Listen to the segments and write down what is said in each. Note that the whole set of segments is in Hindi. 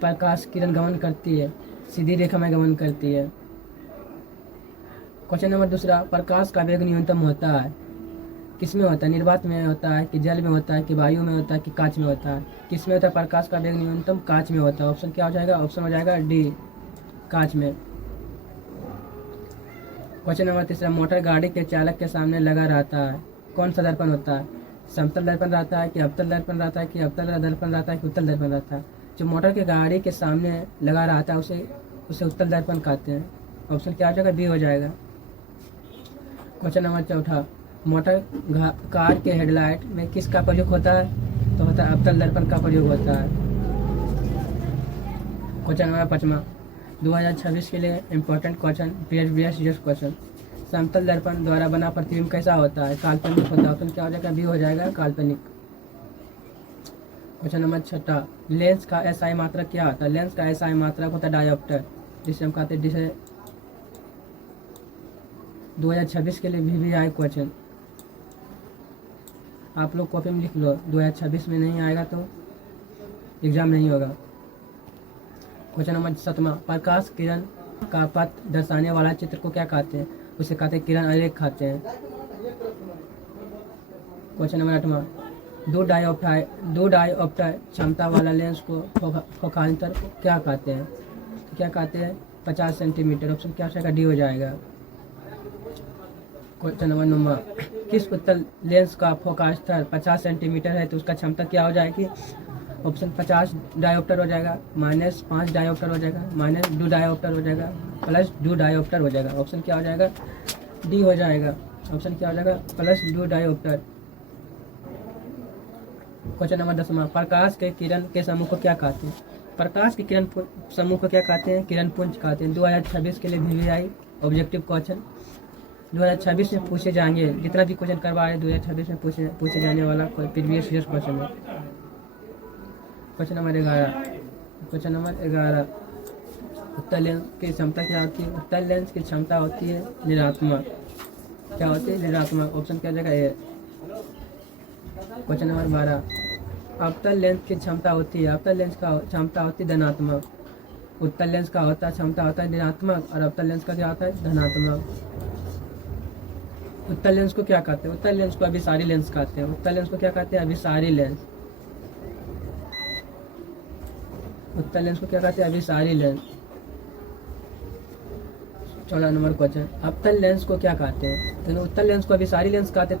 प्रकाश किरण गमन करती है, सीधी रेखा में गमन करती है। क्वेश्चन नंबर दूसरा, प्रकाश का वेग न्यूनतम होता है, किस में होता है? निर्वात में होता है कि जल में होता है कि वायु में होता है कि कांच में होता है? किस में होता है प्रकाश का वेग न्यूनतम? कांच में होता है। ऑप्शन क्या हो जाएगा? ऑप्शन हो जाएगा डी, कांच में। क्वेश्चन नंबर तीसरा, मोटर गाड़ी के चालक के सामने लगा रहता है, कौन सा दर्पण होता है? समतल दर्पण रहता है कि अवतल दर्पण रहता है कि अवतल दर्पण रहता है कि उत्तल दर्पण रहता है? जो मोटर के गाड़ी के सामने लगा रहता है उसे उसे उत्तल दर्पण कहते हैं। ऑप्शन क्या हो जाएगा? बी हो जाएगा। क्वेश्चन नंबर चौथा, मोटर कार के हेडलाइट में किसका प्रयोग होता है? तो होता है अवतल दर्पण का प्रयोग होता है। क्वेश्चन नंबर पाँचवा, 2026 के लिए इम्पोर्टेंट क्वेश्चन, प्रीवियस क्वेश्चन। समतल दर्पण द्वारा बना प्रतिबिंब कैसा होता है? काल्पनिक होता है। ऑप्शन क्या हो जाएगा? बी हो जाएगा, काल्पनिक। क्वेश्चन नंबर छठा, लेंस का एसआई मात्रक क्या होता है? लेंस का एसआई मात्रक होता है डायोप्टर, जिसे हम कहते हैं, जिसे 2026 के लिए भी आए क्वेश्चन, आप लोग कॉपी में लिख लो। 2026 में नहीं आएगा तो एग्जाम नहीं होगा। क्वेश्चन नंबर 7वां, प्रकाश किरण का पथ दर्शाने वाला चित्र को क्या कहते हैं? उसे कहते हैं किरण आरेख कहते हैं। क्वेश्चन नंबर 8वां, दो डायोप्टर क्षमता वाला लेंस को फोकालंतर को क्या कहते हैं? तो क्या कहते हैं? 50 सेंटीमीटर। ऑप्शन क्या हो डी हो जाएगा। क्वेश्चन नंबर 9, किस उत्तल लेंस का फोकास्तर 50 सेंटीमीटर है तो उसका क्षमता क्या हो जाएगी? ऑप्शन 50 डायोप्टर हो जाएगा, -5 डायोप्टर हो जाएगा, -2 डायोप्टर हो जाएगा, +2 डायोप्टर हो जाएगा। ऑप्शन क्या हो जाएगा? डी हो जाएगा। ऑप्शन क्या हो जाएगा? +2 डायोप्टर। क्वेश्चन नंबर 10वां, प्रकाश के किरण के समूह को क्या कहते हैं? प्रकाश के किरण समूह को क्या कहते हैं? किरण पुंज कहते हैं। 2026 के लिए VVI ऑब्जेक्टिव क्वेश्चन 2026 में पूछे जाएंगे, जितना भी क्वेश्चन करवा रहे 2026 में पूछे जाने वाला प्रीवियस ईयर क्वेश्चन है। क्वेश्चन नंबर 11, उत्तल लेंस की क्षमता क्या होती है? उत्तल लेंस की क्षमता होती है ऋणात्मक। क्या होती है? ऋणात्मक। ऑप्शन क्या जगह है? क्वेश्चन नंबर 12, अवतल लेंस की क्षमता होती है, अवतल लेंस का क्षमता होती है धनात्मक। उत्तल लेंस का होता है क्षमता होता है ऋणात्मक और अवतल लेंस का क्या होता है? धनात्मक। उत्तल लेंस को क्या कहते हैं? उत्तल लेंस को अभिसारी लेंस कहते हैं। उत्तल लेंस को क्या कहते हैं? अभिसारी लेंस। उत्तल लेंस को क्या कहते हैं? अभिसारी लेंस। 14 नंबर क्वेश्चन, अवतल लेंस को क्या कहते हैं? तो उत्तल लेंस को अभिसारी लेंस कहते थे।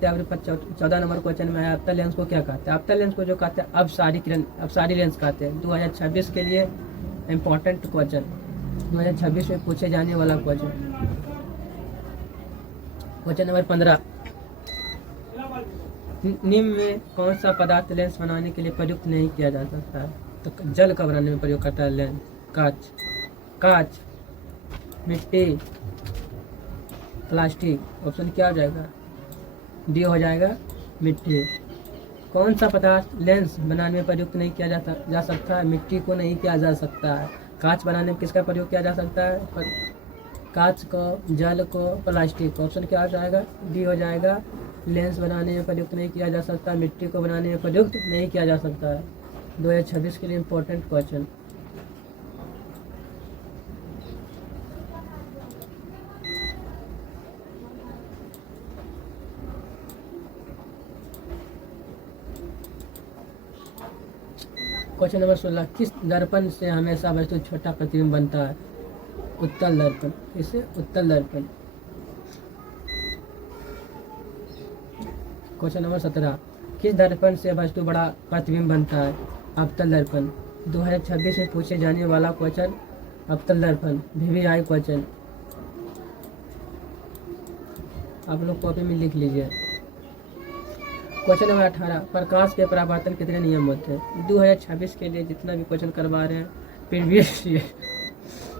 14 नंबर क्वेश्चन में आया अवतल लेंस को क्या कहते हैं? अवतल लेंस को जो कहते हैं अवसारी लेंस कहते हैं। 2026 के लिए इम्पोर्टेंट क्वेश्चन, 2026 में पूछे जाने वाला क्वेश्चन। क्वेश्चन नंबर 15, निम्न में कौन सा पदार्थ लेंस बनाने के लिए प्रयुक्त नहीं किया जा सकता है? तो जल का बनाने में प्रयोग करता है लेंस। कांच, मिट्टी, प्लास्टिक। ऑप्शन क्या हो जाएगा? डी हो जाएगा, मिट्टी। कौन सा पदार्थ लेंस बनाने में प्रयुक्त नहीं किया जा सकता है? मिट्टी को नहीं किया जा सकता है। कांच बनाने में किसका प्रयोग किया जा सकता है? कांच को, जल को, प्लास्टिक। ऑप्शन क्या हो जाएगा? डी हो जाएगा। लेंस बनाने में प्रयुक्त नहीं किया जा सकता, मिट्टी को बनाने में प्रयुक्त नहीं किया जा सकता है। 2026 के लिए इम्पोर्टेंट क्वेश्चन। क्वेश्चन नंबर 16, किस दर्पण से हमेशा वस्तु छोटा प्रतिबिंब बनता है? उत्तल दर्पण। इसे उत्तल दर्पण। क्वेश्चन नंबर 17, किस दर्पण से वस्तु बड़ा प्रतिबिंब बनता है? अवतल दर्पण। 2026 में पूछे जाने वाला क्वेश्चन, अवतल दर्पण, VVI क्वेश्चन। आप लोग कॉपी में लिख लीजिए। क्वेश्चन नंबर 18, प्रकाश के परावर्तन कितने नियम होते हैं? 2026 के लिए जितना भी क्वेश्चन करवा रहे हैं प्रीवियस ईयर,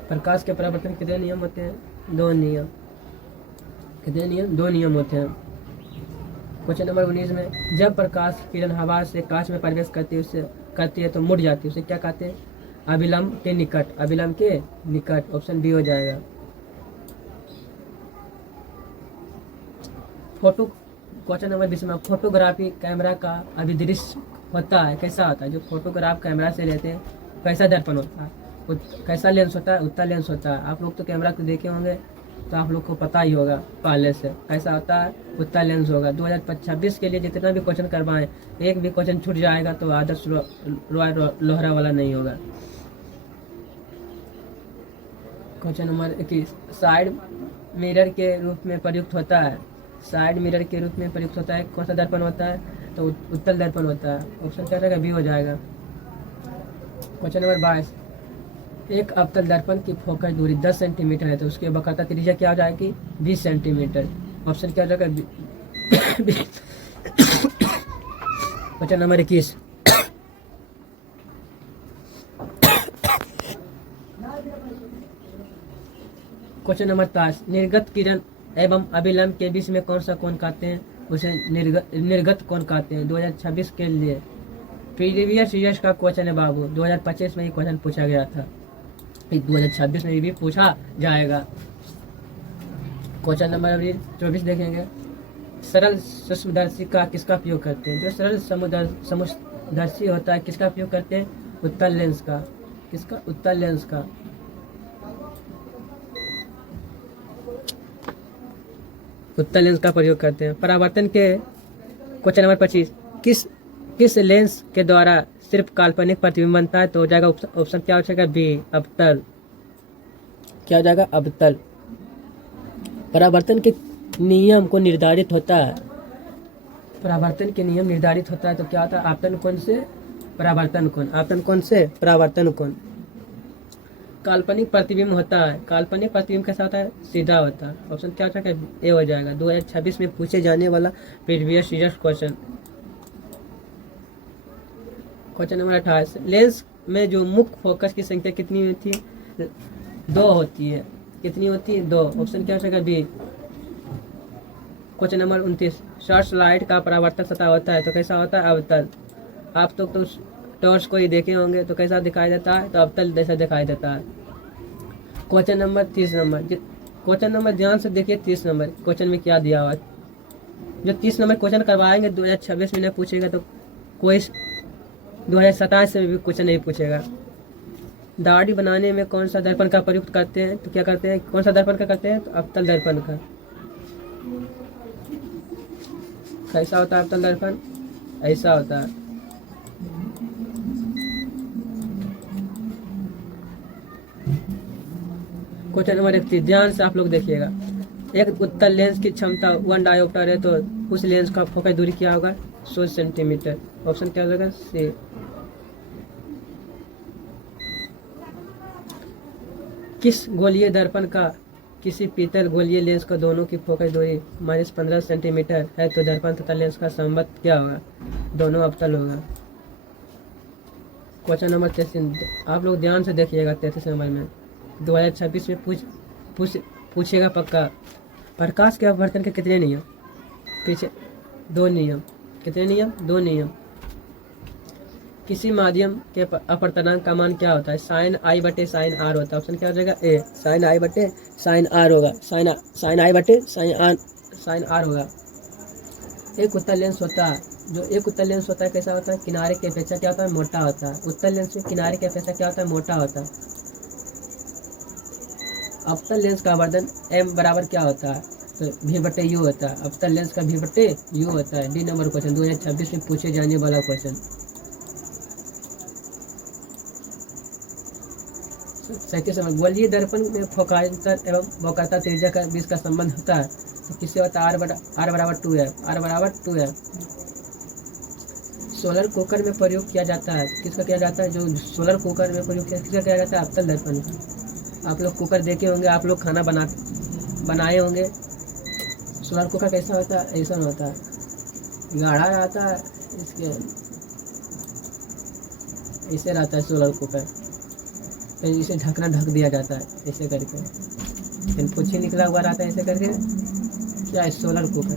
प्रकाश के परावर्तन कितने नियम होते हैं? 2 नियम। कितने नियम? 2 नियम होते हैं। क्वेश्चन नंबर 19 में, जब प्रकाश किरण हवा से कांच में प्रवेश करती है तो मुड़ जाती है, उसे क्या कहते हैं? अभिलंब के निकट। अभिलंब के निकट। ऑप्शन बी हो जाएगा। क्वेश्चन नंबर 20 में, फोटोग्राफी कैमरा का अभिदृश्य होता है, कैसा होता है? जो फोटोग्राफ कैमरा से लेते हैं कैसा दर्पण होता है, कैसा लेंस होता है, उतना लेंस होता है। आप लोग तो कैमरा को देखे होंगे तो आप लोग को पता ही होगा पहले से कैसा होता है, उतना लेंस होगा। 2026 के लिए जितना भी क्वेश्चन करवाएं, एक भी क्वेश्चन छूट जाएगा तो आदर्श रॉय लोहरा वाला नहीं होगा। क्वेश्चन नंबर 21, साइड मिरर के रूप में प्रयुक्त होता है। साइड मिरर के रूप में प्रयुक्त होता है कौन सा दर्पण होता है, तो उत्तल दर्पण होता है। ऑप्शन क्या रहेगा, बी हो जाएगा। क्वेश्चन नंबर 22, एक अवतल दर्पण की फोकस दूरी 10 सेंटीमीटर है तो उसकी वक्रता त्रिज्या क्या हो जाएगी, 20 सेंटीमीटर। ऑप्शन क्या हो जाएगा, क्वेश्चन नंबर 21, क्वेश्चन नंबर 23, निर्गत किरण एवं अभिलंब के बीच में कौन सा कोण कहते हैं, उसे निर्गत कोण कहते हैं। 2026 के लिए प्रीवियस ईयर्स का क्वेश्चन है बाबू, 2025 में ही क्वेश्चन पूछा गया था, 2026 में भी पूछा जाएगा। क्वेश्चन नंबर 24 देखेंगे, सरल सूक्ष्मदर्शी का किसका उपयोग करते हैं। जो सरल समुदर्शी होता है किसका उपयोग करते हैं, उत्तल लेंस का। किसका, उत्तल लेंस का। उत्तल लेंस का प्रयोग करते हैं। परावर्तन के क्वेश्चन नंबर 25, किस लेंस के द्वारा सिर्फ काल्पनिक प्रतिबिंब बनता है, तो हो जाएगा ऑप्शन क्या हो जाएगा, बी अवतल। क्या हो जाएगा, अवतल। परावर्तन के नियम को निर्धारित होता है, परावर्तन के नियम निर्धारित होता है तो क्या होता है, आपतन कोण से परावर्तन कोण, आपतन कोण से परावर्तन कोण। काल्पनिक प्रतिबिंब होता है, काल्पनिक प्रतिबिंब कैसा होता है, सीधा होता है। ऑप्शन क्या हो जाएगा, ए हो जाएगा। 2026 में पूछे जाने वाला previous years question. Question number 28, lens में जो मुख्य फोकस की संख्या कितनी होती है, 2 होती है। कितनी होती है, 2। ऑप्शन क्या हो जाएगा, B. Question number 29, search light का परावर्तक सतह होता है तो कैसा होता है, अवतल। आप तो टॉर्च को ही देखे होंगे तो कैसा दिखाई देता है, तो अवतल जैसा दिखाई देता है। Question number 30 number, question number ध्यान से देखिए, 30 नंबर क्वेश्चन में क्या दिया हुआ है। जो 30 नंबर क्वेश्चन करवाएंगे 2026 में नहीं पूछेगा तो कोई 2027 में भी क्वेश्चन नहीं पूछेगा। दाढ़ी बनाने में कौन सा दर्पण का प्रयुक्त करते हैं, तो क्या करते हैं, कौन सा दर्पण का करते हैं, तो अवतल दर्पण का। कैसा होता है अवतल दर्पण, ऐसा होता है। क्वेश्चन नंबर 31, ध्यान से आप लोग देखिएगा। एक उत्तल लेंस की क्षमता 1 डायोप्टर है तो उस लेंस का फोकस दूरी क्या होगा, 100 सेंटीमीटर। ऑप्शन क्या होगा, सी। किस गोलीय दर्पण का किसी पीतल गोलीय लेंस का दोनों की फोकस दूरी -15 सेंटीमीटर है तो दर्पण तथा लेंस का संबंध क्या होगा, दोनों अवतल होगा। क्वेश्चन नंबर 33, आप लोग ध्यान से देखिएगा। 33 नंबर में 2026 में पूछेगा पक्का। प्रकाश के अपवर्तन के कितने नियम, पीछे 2 नियम। कितने नियम, 2 नियम। किसी माध्यम के अपवर्तनांक का मान क्या होता है, साइन आई बटे साइन आर होता है। ऑप्शन क्या हो जाएगा, ए। साइन आई बटे साइन आर होगा, साइन आई बटे साइन आर होगा। एक उत्तल लेंस होता है, जो एक उत्तल लेंस होता है कैसा होता है, किनारे की अपेक्षा क्या होता है, मोटा होता है। उत्तल लेंस में किनारे की अपेक्षा क्या होता है, मोटा होता है। अवतल लेंस का आवर्धन एम बराबर क्या होता है, तो भी बटे यू होता है। अवतल लेंस का भी बटे यू होता है। डी नंबर क्वेश्चन 2026 में पूछे जाने वाला क्वेश्चन। सैंतीस नंबर, गोलीय दर्पण में फोकांतर एवं वक्रता त्रिज्या का बीच का संबंध होता है तो किससे होता है, आर बराबर 2 है। आर बराबर 2 है। सोलर कुकर में प्रयोग किया जाता है, किसका किया जाता है, जो सोलर कुकर में प्रयोग किसका किया जाता है, अवतल दर्पण का। आप लोग कुकर देखे होंगे, आप लोग खाना बनाए होंगे। सोलर कुकर कैसा होता है, ऐसा होता है, गाढ़ा रहता है, इसके ऐसे रहता है सोलर कुकर। फिर इसे ढकना ढक दिया जाता है ऐसे करके, फिर पुच्छी निकला हुआ रहता है ऐसे करके। क्या है, सोलर कुकर।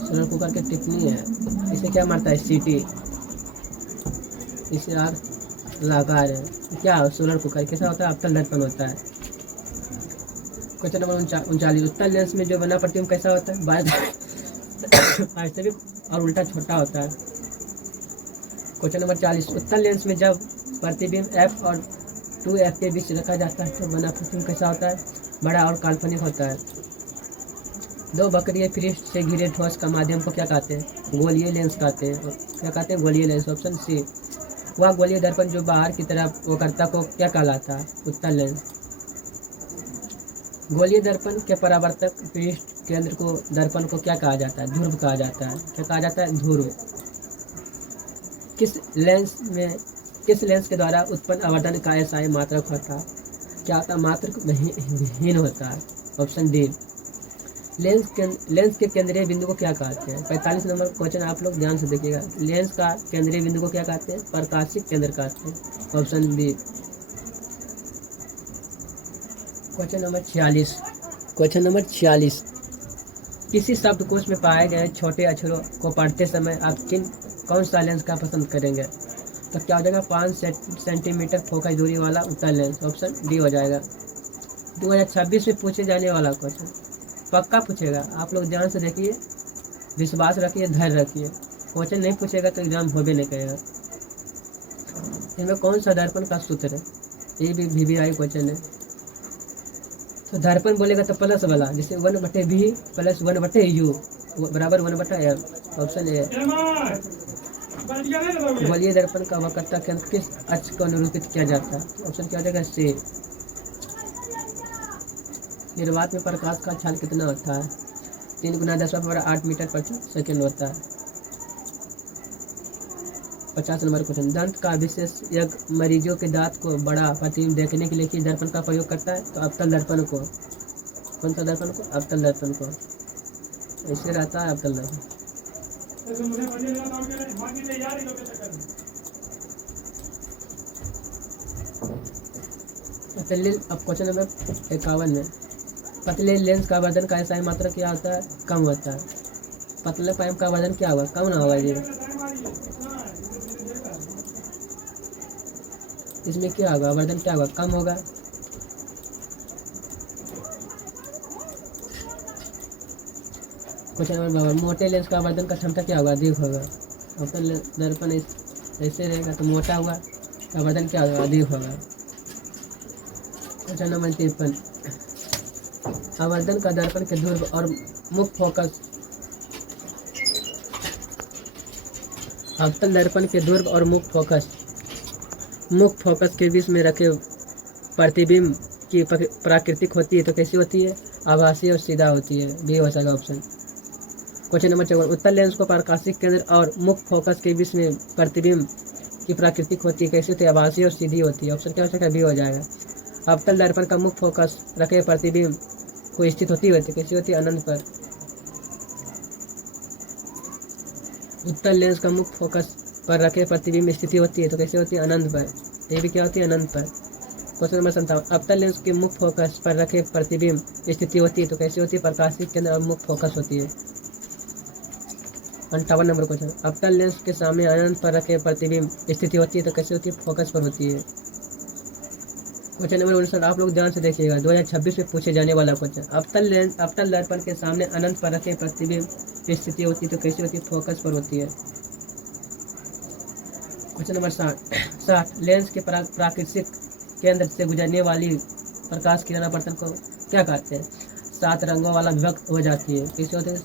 सोलर कुकर की टिप्पणी है, इसे क्या मारता है, सीटी। इसे आर लगा रहे क्या, सोलर कुकर कैसा होता है, अवतल दर्पण होता है। क्वेश्चन नंबर 39, उत्तल लेंस में जो बना प्रतिबिंब कैसा होता है, वास्तविक और उल्टा छोटा होता है। क्वेश्चन नंबर 40, उत्तल लेंस में जब प्रतिबिंब f और 2f के बीच रखा जाता है तो बना प्रतिबिंब कैसा होता है? बड़ा और काल्पनिक होता है। दो वक्रीय पृष्ठ से घिरे ठोस का माध्यम को क्या कहते हैं? गोलीय लेंस कहते हैं। क्या कहते हैं? गोलीय लेंस। Option C. वह गोलीय दर्पण जो बाहर की तरफ वक्रता को क्या कहलाता है? उत्तल लेंस। गोलीय दर्पण के परावर्तक पृष्ठ केंद्र को दर्पण को क्या कहा जाता है? ध्रुव कहा जाता है। क्या कहा जाता है? ध्रुव। किस लेंस के द्वारा उत्पन्न आवर्धन का एसआई मात्रक होता है? क्या होता है? मात्रक विहीन होता है। Option D. लेंस के केंद्रीय बिंदु को क्या कहते हैं? 45 नंबर क्वेश्चन आप लोग ध्यान से देखिएगा। लेंस का केंद्रीय बिंदु को क्या कहते हैं? प्रकाशिक केंद्र कहते हैं। Option B. Question number 46। Question number 46, किसी शब्दकोश में पाए गए छोटे अक्षरों को पढ़ते समय आप कौन सा लेंस का पसंद करेंगे? तो क्या हो जाएगा? 5 सेंटीमीटर फोकस दूरी वाला उत्तल लेंस। ऑप्शन डी हो जाएगा। 2026 में पूछे जाने वाला क्वेश्चन, पक्का पूछेगा। आप लोग ध्यान से देखिए, विश्वास रखिए, धैर्य रखिए। क्वेश्चन नहीं पूछेगा तो एग्जाम हो भी नहीं करेगा। इनमें कौन सा दर्पण का सूत्र है? ये भी VVI क्वेश्चन है। तो दर्पण बोलेगा तो प्लस वाला, जैसे 1/V प्लस 1/U बराबर 1/L। Option A. गोलीय दर्पण का वक्रता केंद्र किस अक्ष को निरूपित किया जाता है? ऑप्शन क्या हो जाएगा? सी। निर्वात में प्रकाश का छाल कितना होता है? 3 × 10⁸ मीटर प्रति सेकेंड होता है। 50 नंबर क्वेश्चन, दंत का विशेषज्ञ मरीजों के दांत को बड़ा प्रतिबिंब देखने के लिए किस दर्पण का प्रयोग करता है? तो अवतल दर्पण को। कौन सा दर्पण को? अवतल दर्पण को। ऐसे रहता है अवतल दर्पण। अब क्वेश्चन नंबर 51 में, पतले लेंस का वजन का एसआई मात्रक क्या होता है? कम होता है। पतले पाइप का वजन क्या होगा? कम ना होगा ये। इसमें क्या होगा? वजन क्या होगा? कम होगा। क्वेश्चन नंबर 52, मोटे लेंस का वजन का क्षमता क्या होगा? अधिक होगा। अवतल दर्पण ऐसे रहेगा तो मोटा हुआ का वजन क्या होगा? अधिक होगा। क्वेश्चन नंबर 53, आवर्धन का दर्पण के ध्रुव और मुख्य फोकस, अवतल दर्पण के ध्रुव और मुख्य फोकस के बीच में रखे प्रतिबिंब की प्राकृतिक होती है तो कैसी होती है? आभासी और सीधा होती है। बी हो जाएगा ऑप्शन। क्वेश्चन नंबर 54, उत्तल लेंस को प्रकाशिक केंद्र और मुख्य फोकस के बीच में प्रतिबिंब की प्राकृतिक होती है कैसी होती है? आभासी और सीधी होती है। ऑप्शन क्या हो जाएगा? बी हो जाएगा। अवतल दर्पण का मुख्य फोकस रखे प्रतिबिंब को स्थित होती है कैसी होती है? अनंत पर। उत्तल लेंस का मुख्य फोकस पर रखे प्रतिबिंब स्थिति होती है तो कैसे होती है? अनंत पर। ये भी क्या होती है? अनंत पर। क्वेश्चन नंबर 57, अवतल लेंस के मुख्य फोकस पर रखे प्रतिबिंब स्थिति होती है तो कैसे होती है? प्रकाशिक केंद्र और मुख्य फोकस होती है। 58 नंबर क्वेश्चन, अवतल लेंस के सामने अनंत पर रखे प्रतिबिंब स्थिति होती है तो कैसे होती है? फोकस पर होती है। क्वेश्चन नंबर 59, आप लोग ध्यान से देखिएगा, 2026 में पूछे जाने वाला क्वेश्चन, अवतल दर्पण के सामने अनंत पर रखे प्रतिबिंब की स्थिति होती है तो कैसी होती है? फोकस पर होती है। क्वेश्चन नंबर 60, लेंस के प्राकृतिक केंद्र से गुजरने वाली प्रकाश किरण अपवर्तन को क्या कहते हैं? 7 रंगों वाला विभक्त हो जाती है। कैसे होते हैं?